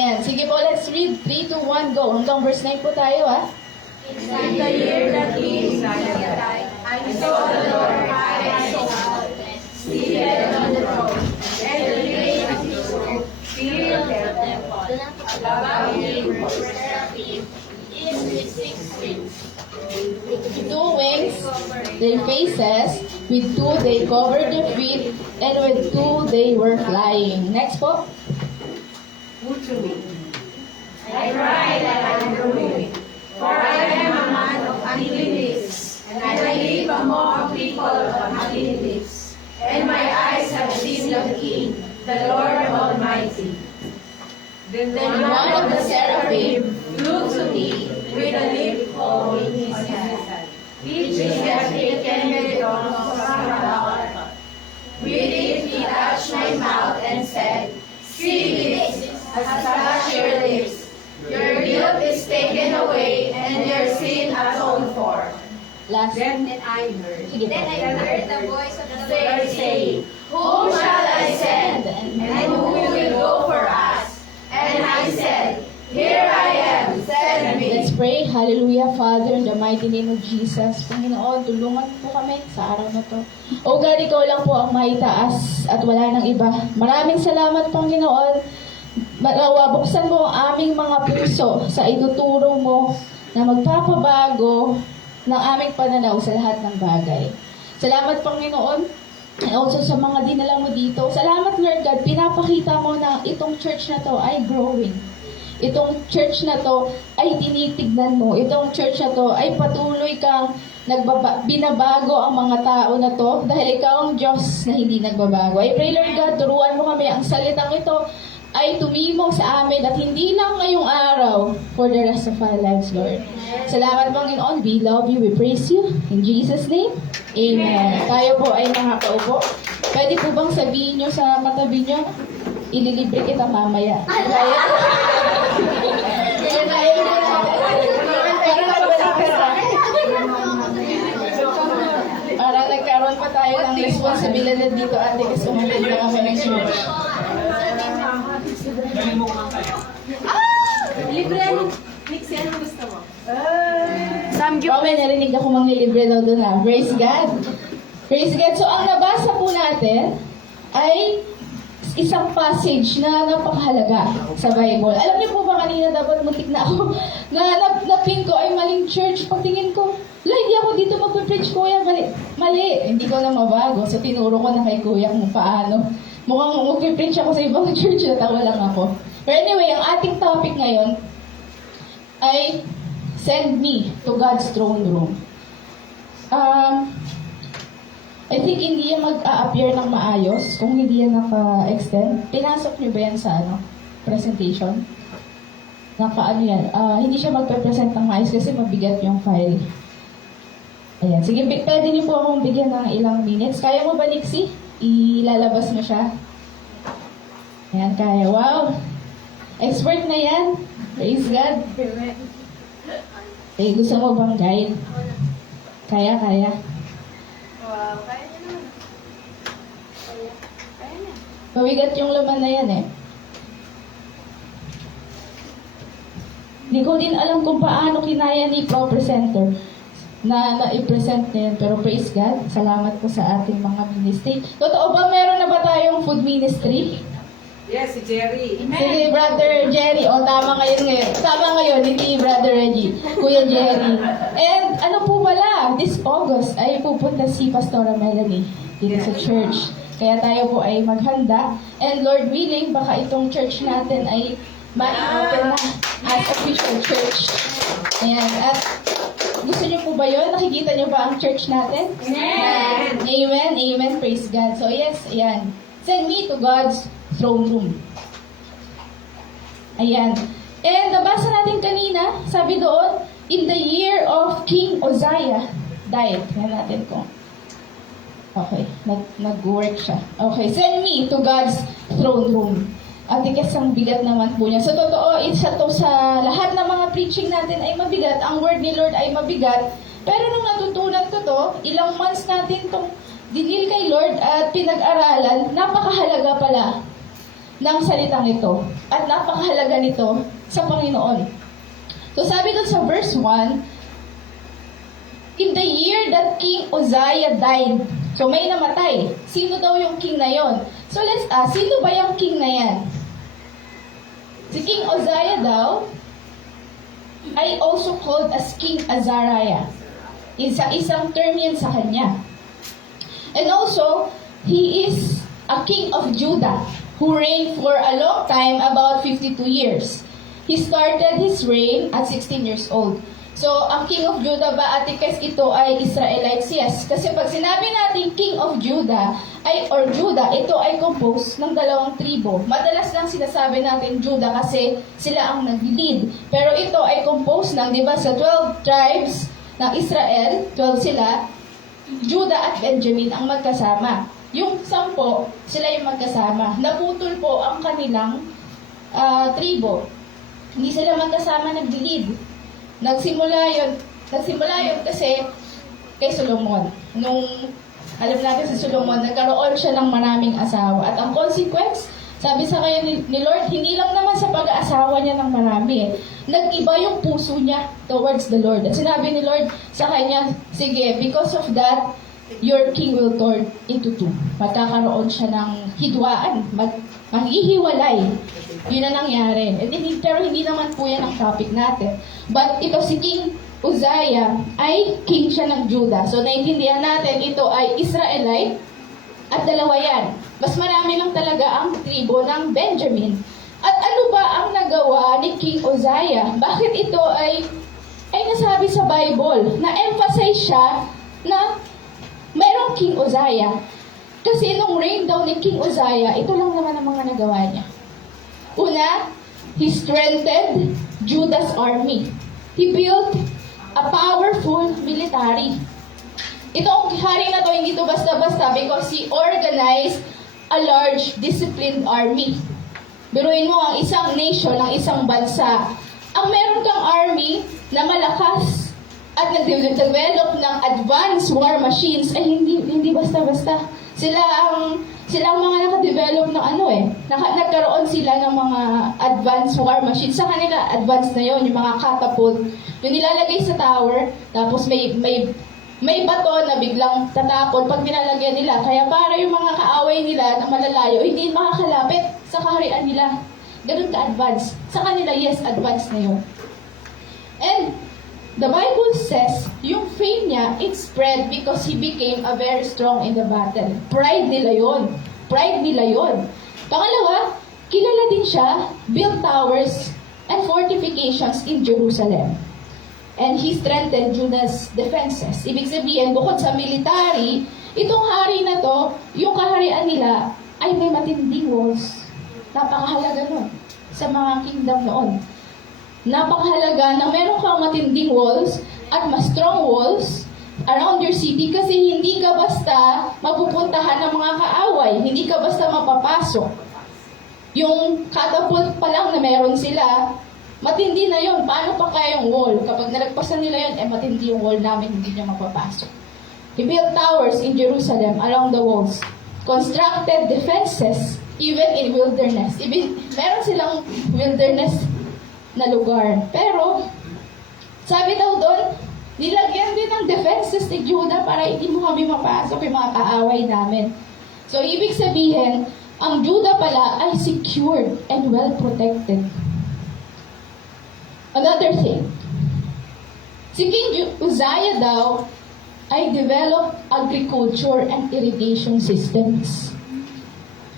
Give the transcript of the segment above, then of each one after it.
Ayan. Sige po, let's read 3, 2, 1, go. Hanggang verse 9 po tayo, ha? In the year that King Uzziah died, I saw the Lord high and exalted, seated on the throne, and the train of his robe filled the temple. Above him were seraphim, each with 6 wings. With 2 wings, their faces. With 2, they covered their feet. And with 2, they were flying. Next po. Who to me? I cried and I grew weary, for I am a man of unclean lips, and I live among people of unclean lips. And my eyes have seen the King, the Lord Almighty. Then one of the seraphim flew to me with a leaf pole in his hand, which he had taken from the altar. With it he touched my mouth and said, "See this, has touched your lips. Your guilt is taken away, and your sin atoned for." Last. Then I heard. Sige po. Then I heard the voice of the Lord saying, "Whom shall I send? And who will go for us?" And I said, "Here I am, send me." Let's pray. Hallelujah, Father, in the mighty name of Jesus. Panginoon, tulungan po kami sa araw na to. O God, ikaw lang po ang maitaas at wala nang iba. Maraming salamat, Panginoon. Buksan mo ang aming mga puso sa ituturo mo na magpapabago ng aming pananaw sa lahat ng bagay. Salamat, Panginoon. And also sa mga dinala mo dito. Salamat, Lord God, pinapakita mo na itong church na to ay growing. Itong church na to ay tinitignan mo. Itong church na to ay patuloy kang binabago ang mga tao na to dahil ikaw ang Diyos na hindi nagbabago. I pray, Lord God, turuan mo kami ang salitang ito ay tumimok sa amin at hindi lang ngayong araw for the rest of our lives, Lord. Salamat, Panginoon. We love you. We praise you. In Jesus' name, Amen. Tayo po ay makakaupo. Pwede po bang sabihin nyo sa katabi nyo, ililibre kita mamaya. Kaya po. Para nagkaroon pa tayo ng responsibilidad dito, ate, kasi umalit na kami ng church. Libre. Nixie, ano gusto mo? May narinig ako mang nilibre daw doon, ha. Praise God. Praise God. So, ang nabasa po natin ay isang passage na napakahalaga sa Bible. Alam niyo po ba kanina dapat muntik na ako napin ko ay maling church. Pagtingin ko, hindi ako dito magpe-preach, kuya. Mali. Hindi ko na mabago. So, tinuro ko na kay kuya kung paano. Mukhang magpe-preach ako sa ibang church. Natawa lang ako. But anyway, ang ating topic ngayon ay send me to God's throne room. I think hindi yan mag-a-appear ng maayos kung hindi yan naka-extend. Pinasok niyo ba yan sa presentation? Yan. Hindi siya magpe-present ng maayos kasi mabigat yung file. Ayan. Sige, pwede niyo po akong bigyan ng ilang minutes. Kaya mo ba, Nixie? Ilalabas mo siya. Ayan, kaya. Wow! Expert na yan. Praise God. Eh, gusto mo bang guide? Kaya. Wow, kaya niya naman. Kaya niya. Mabigat yung laman na yan eh. Hindi ko din alam kung paano kinaya ni presenter na i-present niya yan. Pero praise God, salamat po sa ating mga ministry. Totoo ba meron na ba tayong food ministry? Yes, si Jerry. Sige, Brother Jerry. Tama ngayon, hindi Brother Reggie. Kuya Jerry. And ano po pala, this August ay pupunta si Pastora Melanie dito sa church. Kaya tayo po ay maghanda. And Lord willing, baka itong church natin ay ma-open na as official church. Ayan. At gusto niyo po ba yun? Nakikita niyo ba ang church natin? Amen. Amen. Praise God. So yes, ayan. Send me to God's throne room. Ayan. And nabasa natin kanina, sabi doon, in the year of King Uzziah died. Yan natin kung. Okay, nag-work siya. Okay, send me to God's throne room. At tikas ang bigat naman po niya. So totoo, isa to sa lahat ng mga preaching natin ay mabigat. Ang word ni Lord ay mabigat. Pero nung natutunan ko to, ilang months natin tong dinil kay Lord at pinag-aralan, napakahalaga pala ng salitang ito. At napakahalaga nito sa Panginoon. So sabi doon sa verse 1, in the year that King Uzziah died, so may namatay. Sino daw yung king na yon? So let's ask, sino ba yung king na yan? Si King Uzziah daw ay also called as King Azariah. Isang term yan sa kanya. And also, he is a king of Judah who reigned for a long time, about 52 years. He started his reign at 16 years old. So, ang King of Judah ba, Ate Kes, ito ay Israelites? Yes. Kasi pag sinabi natin King of Judah, or Judah, ito ay composed ng dalawang tribo. Madalas lang sinasabi natin Judah kasi sila ang nag-lead. Pero ito ay composed ng, di ba, sa 12 tribes ng Israel, 12 sila, Judah at Benjamin ang magkasama. Yung 10, sila yung magkasama. Naputol po ang kanilang tribo. Hindi sila magkasama nag-lead. Nagsimula yun kasi kay Solomon. Nung, alam natin si Solomon, nagkaroon siya ng maraming asawa. At ang consequence, sabi sa kanya ni Lord, hindi lang naman sa pag-aasawa niya ng marami. Nag-iba yung puso niya towards the Lord. At sinabi ni Lord sa kanya, sige, because of that, your king will turn into two. Magkakaroon siya ng hidwaan, maghihiwalay. Yun ang nangyari. Pero hindi naman po yan ang topic natin. But ito si King Uzziah ay king siya ng Judah. So naintindihan natin, ito ay Israelite at dalawa yan. Mas marami lang talaga ang tribo ng Benjamin. At ano ba ang nagawa ni King Uzziah? Bakit ito ay nasabi sa Bible? Na-emphasize siya na mayroong King Uzziah. Kasi nung reign daw ni King Uzziah, ito lang naman ang mga nagawa niya. Una, he strengthened Judah's army. He built a powerful military. Itong hari na to, hindi to basta-basta because he organized a large, disciplined army. Biruin mo ang isang nation, ang isang bansa. Ang meron kang army na malakas at nag-develop ng advanced war machines ay hindi basta-basta. Sila ang mga naka-develop ng nagkaroon sila ng mga advanced war machines. Sa kanila, advanced na yon, yung mga catapult. Yung nilalagay sa tower, tapos may bato na biglang tatapon pag nilalagyan nila. Kaya para yung mga kaaway nila na malalayo, hindi makakalapit sa kaharian nila. Ganun ka-advanced. Sa kanila, yes, advanced na yun. And the Bible says, yung fame niya, it spread because he became a very strong in the battle. Pride nila yun. Pride nila yun. Pangalawa, kilala din siya, built towers and fortifications in Jerusalem. And he strengthened Judah's defenses. Ibig sabihin, bukod sa military, itong hari na to, yung kaharian nila, ay may matinding walls. Napakahalaga nun sa mga kingdom noon. Napakahalaga na meron kang matinding walls at mas strong walls around your city kasi hindi ka basta mapupuntahan ng mga kaaway. Hindi ka basta mapapasok. Yung catapult pa lang na meron sila, matindi na yon. Paano pa kaya yung wall? Kapag nalagpasan nila yon, matindi yung wall namin, hindi niya mapapasok. He built towers in Jerusalem along the walls. Constructed defenses even in wilderness. Meron silang wilderness na lugar. Pero, sabi daw doon, nilagyan din ng defenses ni Judah para hindi mo kami mapasok yung mga kaaway namin. So, ibig sabihin, ang Judah pala ay secured and well protected. Another thing, si King Uzziah daw ay developed agriculture and irrigation systems.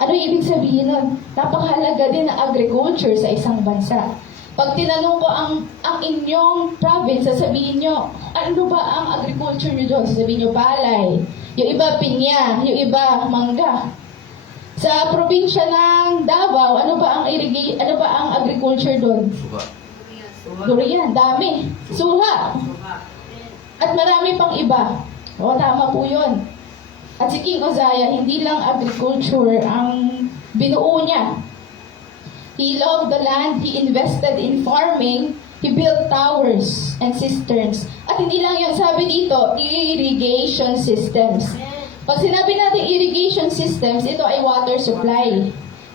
Ano ibig sabihin nun? Napakahalaga din ng agriculture sa isang bansa. Pag tinanong ko ang inyong province, sasabihin nyo, ano ba ang agriculture nyo doon? Sasabihin nyo, palay. Yung iba, pinya. Yung iba, mangga. Sa probinsya ng Davao, ano ba ang agriculture doon? Durian, dami. Suha. At marami pang iba. O, tama po yun. At si King Uzziah, hindi lang agriculture ang binuo niya. He loved the land, he invested in farming, he built towers and cisterns. At hindi lang yun, sabi dito, irrigation systems. Pag sinabi natin irrigation systems, ito ay water supply.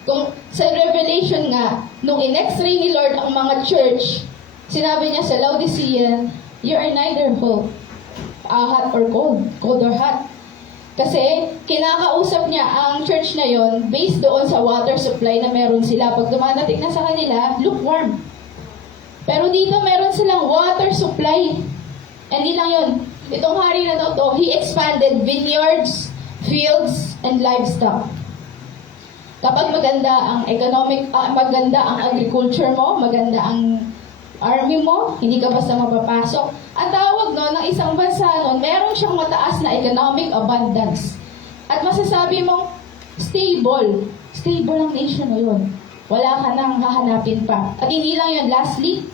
Kung sa Revelation nga, nung in-x-ray ni Lord ang mga church, sinabi niya sa Laodicean, you are neither hot or cold or hot. Kasi kinakausap niya ang church na yon based doon sa water supply na meron sila. Pag dumadating na sa kanila, lukewarm. Pero dito meron silang water supply. Hindi lang yun. Itong hari na to, he expanded vineyards, fields, and livestock. Kapag maganda ang maganda ang agriculture mo, maganda ang army mo, hindi ka basta mapapasok. Ang tawag ng isang bansa nun, meron siyang mataas na economic abundance. At masasabi mong stable. Stable ang nation na yun. Wala ka nang hahanapin pa. At hindi lang yun, lastly,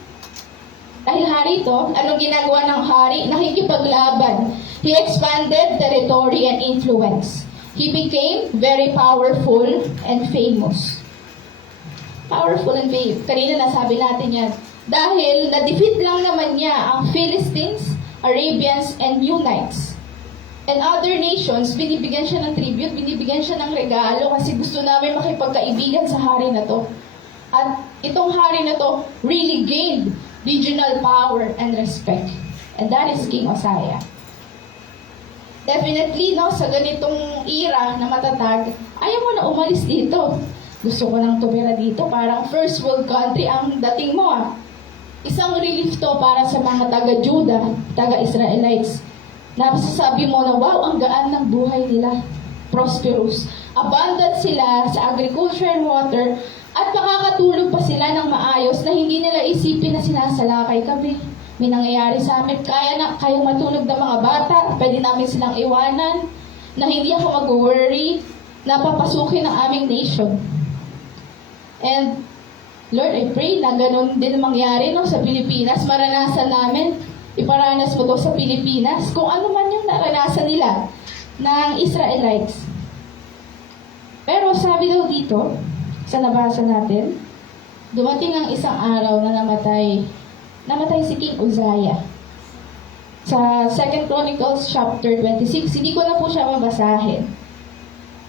dahil hari ito, anong ginagawa ng hari? Nakikipaglaban. He expanded territory and influence. He became very powerful and famous. Powerful and famous. Kanina nasabi natin yan. Dahil na-defeat lang naman niya ang Philistines, Arabians, and Unites. And other nations, binibigyan siya ng tribute, binibigyan siya ng regalo kasi gusto namin makipagkaibigan sa hari na to. At itong hari na to really gained regional power and respect. And that is King Uzziah. Definitely, no, sa ganitong era na matatag, ayaw mo na umalis dito. Gusto ko nang tumira dito. Parang first world country ang dating mo, ah. Isang relief to para sa mga taga-Judah, taga-Israelites. Nasasabi mo na, wow, ang gaan ng buhay nila. Prosperous. Abundant sila sa agriculture and water. At makakatulog pa sila ng maayos na hindi nila isipin na sinasalakay kami. May nangyayari sa amin, kaya matulog ng mga bata, pwede namin silang iwanan, na hindi ako mag-worry, na papasukin ng aming nation. And, Lord, I pray na ganun din mangyari sa Pilipinas, maranasan namin, iparanas mo to sa Pilipinas, kung ano man yung naranasan nila ng Israelites. Pero sabi daw dito, sa nabasa natin, dumating ang isang araw na namatay si King Uzziah. Sa 2 Chronicles chapter 26, hindi ko na po siya mabasahin.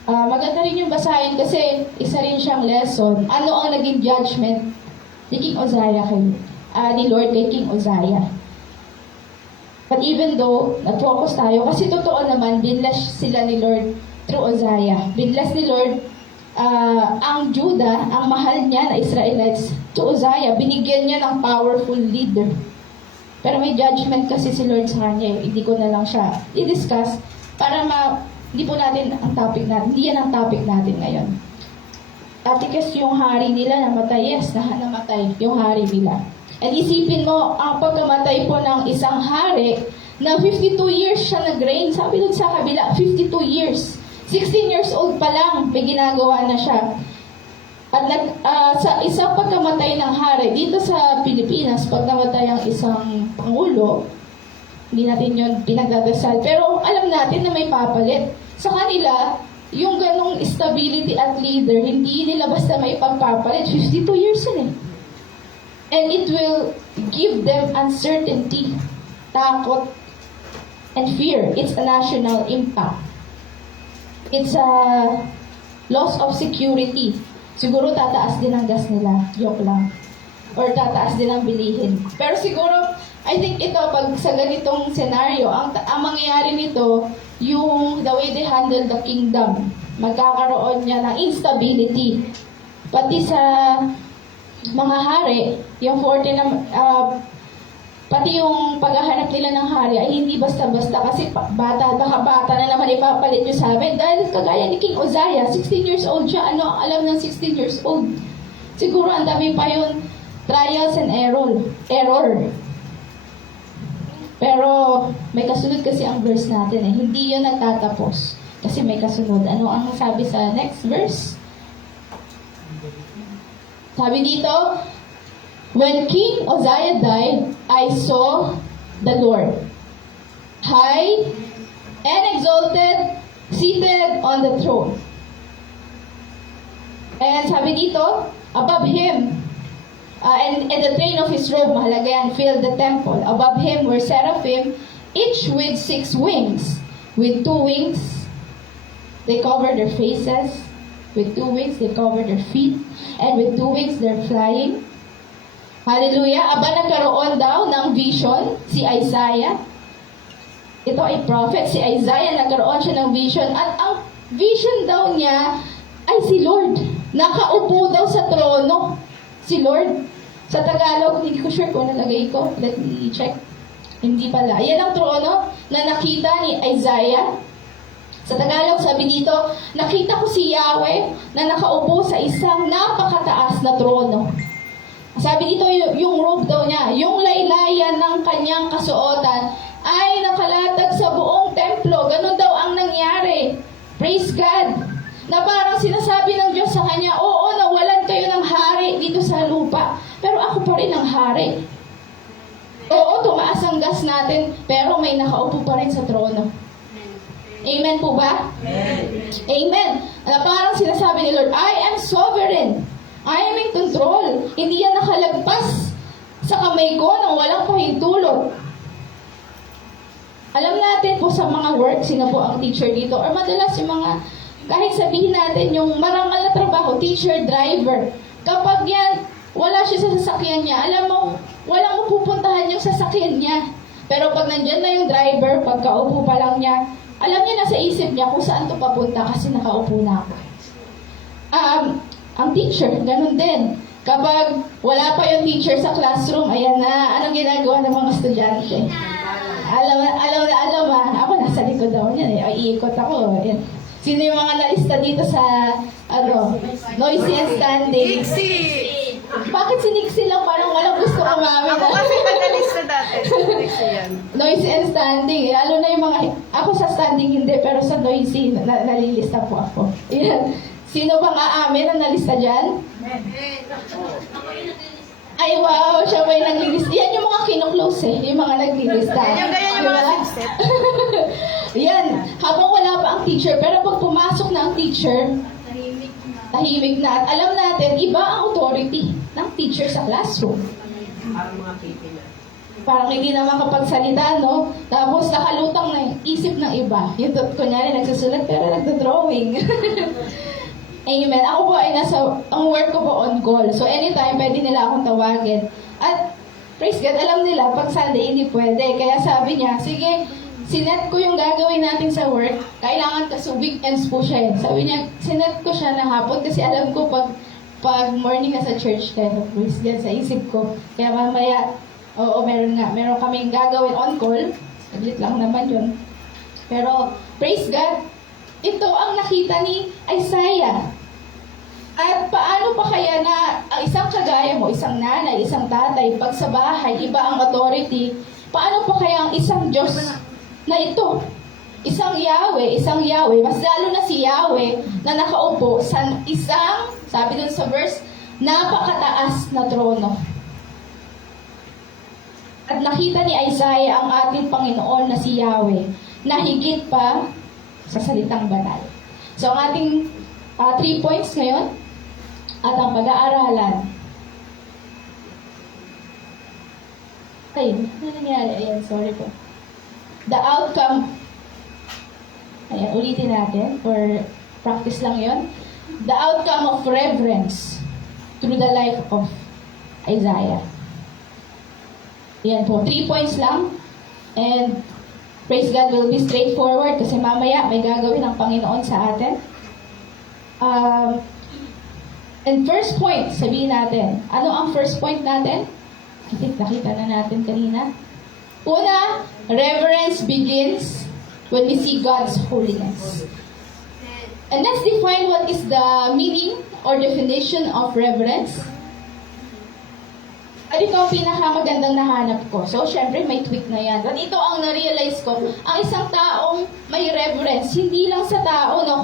Maganda rin yung basahin kasi isa rin siyang lesson. Ano ang naging judgment ni King Uzziah ni Lord kay King Uzziah. But even though nag-focus tayo, kasi totoo naman, binless sila ni Lord through Uzziah. Binless ni Lord ang Judah, ang mahal niya na Israelites, to Uzziah. Binigyan niya ng powerful leader. Pero may judgment kasi si Lord sa kanya. Hindi ko na lang siya i-discuss para hindi po natin ang topic natin. Hindi yan ang topic natin ngayon. Atikas yung hari nila namatay. Yes, namatay yung hari nila. And isipin mo, ang pagkamatay po ng isang hari na 52 years siya nag-reign. Sabi doon sa kabila, 52 years. 16 years old pa lang, may ginagawa na siya. At sa isang pagkamatay ng hari, dito sa Pilipinas, pag namatay ang isang pangulo, hindi natin yun pinagdadasal. Pero alam natin na may papalit. Sa kanila, yung ganong stability at leader, hindi nila basta may pagpapalit. 52 years yun eh. And it will give them uncertainty, takot, and fear. It's a national impact. It's a loss of security. Siguro tataas din ang gas nila. Joke lang. Or tataas din ang bilihin. Pero siguro, I think ito, pag sa ganitong scenario, ang mangyayari nito, yung the way they handle the kingdom, magkakaroon niya ng instability. Pati sa mga hari, yung 40 na, pati yung paghahanap nila ng hari ay hindi basta-basta kasi baka bata na naman ipapalit nyo sa amin. Dahil kagaya ni King Uzziah, 16 years old siya. Ano ang alam ng 16 years old? Siguro ang dami pa yun, trials and error. Pero may kasunod kasi ang verse natin eh. Hindi yun nagtatapos. Kasi may kasunod. Ano ang sabi sa next verse? Sabi dito, when King Uzziah died, I saw the Lord, high and exalted, seated on the throne. And sabi dito, above him, and the train of his robe, mahalaga yan, filled the temple. Above him were seraphim, each with 6 wings. With 2 wings, they covered their faces. With 2 wings, they cover their feet. And with 2 wings, they're flying. Hallelujah. Aba, nagkaroon daw ng vision si Isaiah. Ito ay prophet. Si Isaiah, nagkaroon siya ng vision. At ang vision daw niya ay si Lord. Nakaupo daw sa trono. Si Lord. Sa Tagalog, hindi ko sure kung nalagay ko. Let me check. Hindi pala. Yan ang trono na nakita ni Isaiah. Sa Tagalog, sabi dito, nakita ko si Yahweh na nakaupo sa isang napakataas na trono. Sabi dito, yung robe daw niya, yung laylayan ng kanyang kasuotan ay nakalatag sa buong templo. Ganun daw ang nangyari. Praise God. Na parang sinasabi ng Diyos sa kanya, oo, nawalan kayo ng hari dito sa lupa. Pero ako pa rin ang hari. Oo, tumaas ang gas natin, pero may nakaupo pa rin sa trono. Amen po ba? Amen. Na parang sinasabi ni Lord, I am sovereign. I am in control. Hindi yan nakalagpas sa kamay ko nang walang pahintulot. Alam natin po sa mga work, sino po ang teacher dito? Or madalas yung mga, kahit sabihin natin yung marangal na trabaho, teacher, driver. Kapag yan, wala siya sa sasakyan niya, alam mo, walang pupuntahan yung sasakyan niya. Pero pag nandyan na yung driver, pagkaupo pa lang niya, alam niya na sa isip niya kung saan to papunta kasi nakaupo na ako. Ang teacher, ganun din. Kapag wala pa yung teacher sa classroom, ayan na, anong ginagawa ng mga estudyante? Alam ako nasa likod daw niya, iikot ako. Ayan. Sino yung mga nalista dito sa, noisy and standing? Dixie! Bakit si Nixie lang parang walang gusto umamin? Ako kasi tagalista dati. Dixie yan. Noisy and standing. Lalo na yung mga, ako sa standing hindi, pero sa noisy, nalilista po ako. Ayan. Sino bang aamin na nalista dyan? Ay, wow! Siya ba yung naglilista? Yan yung mga kinuklose eh. Yung mga naglilista. Ganyan yung mga set. Yan. Habang wala pa ang teacher, pero pag pumasok na ang teacher, tahimik na. At alam natin, iba ang authority ng teacher sa classroom. Parang mga pipi na. Parang hindi naman kapagsalita, no? Tapos nakalutang na yung isip ng iba. Yung kunyari nagsusulat pero nagdo-drawing. Amen. Ako po ay ang work ko po on call. So anytime, pwede nila akong tawagin. At praise God, alam nila, pag Sunday, hindi pwede. Kaya sabi niya, sige, sinet ko yung gagawin natin sa work. Kailangan kasi weekends po siya. Sabi niya, sinet ko siya na hapon kasi alam ko pag morning na sa church kayo. Praise God, sa isip ko. Kaya mamaya, meron kaming gagawin on call. Saglit lang naman yun. Pero, praise God, ito ang nakita ni Isaiah. At paano pa kaya na ang isang kagaya mo, isang nanay, isang tatay, pag sa bahay, iba ang authority, paano pa kaya ang isang Diyos na ito? Isang Yahweh, mas lalo na si Yahweh na nakaupo sa isang, sabi dun sa verse, napakataas na trono. At nakita ni Isaiah ang ating Panginoon na si Yahweh, na higit pa sa salitang banal. So, ang ating 3 points ngayon at ang pag-aaralan. Ay, ano nangyari? Ayan, sorry po. The outcome. Ayan, ulitin natin for practice lang yon. The outcome of reverence through the life of Isaiah. Ayan po, 3 points lang. And praise God, will be straightforward kasi mamaya may gagawin ang Panginoon sa atin. And first point, sabihin natin. Ano ang first point natin? I think nakita na natin kanina. Una, reverence begins when we see God's holiness. And let's define what is the meaning or definition of reverence. At ito ang pinakamagandang nahanap ko. So, syempre, may tweak na yan. At ito ang na-realize ko, ang isang taong may reverence, hindi lang sa tao, no?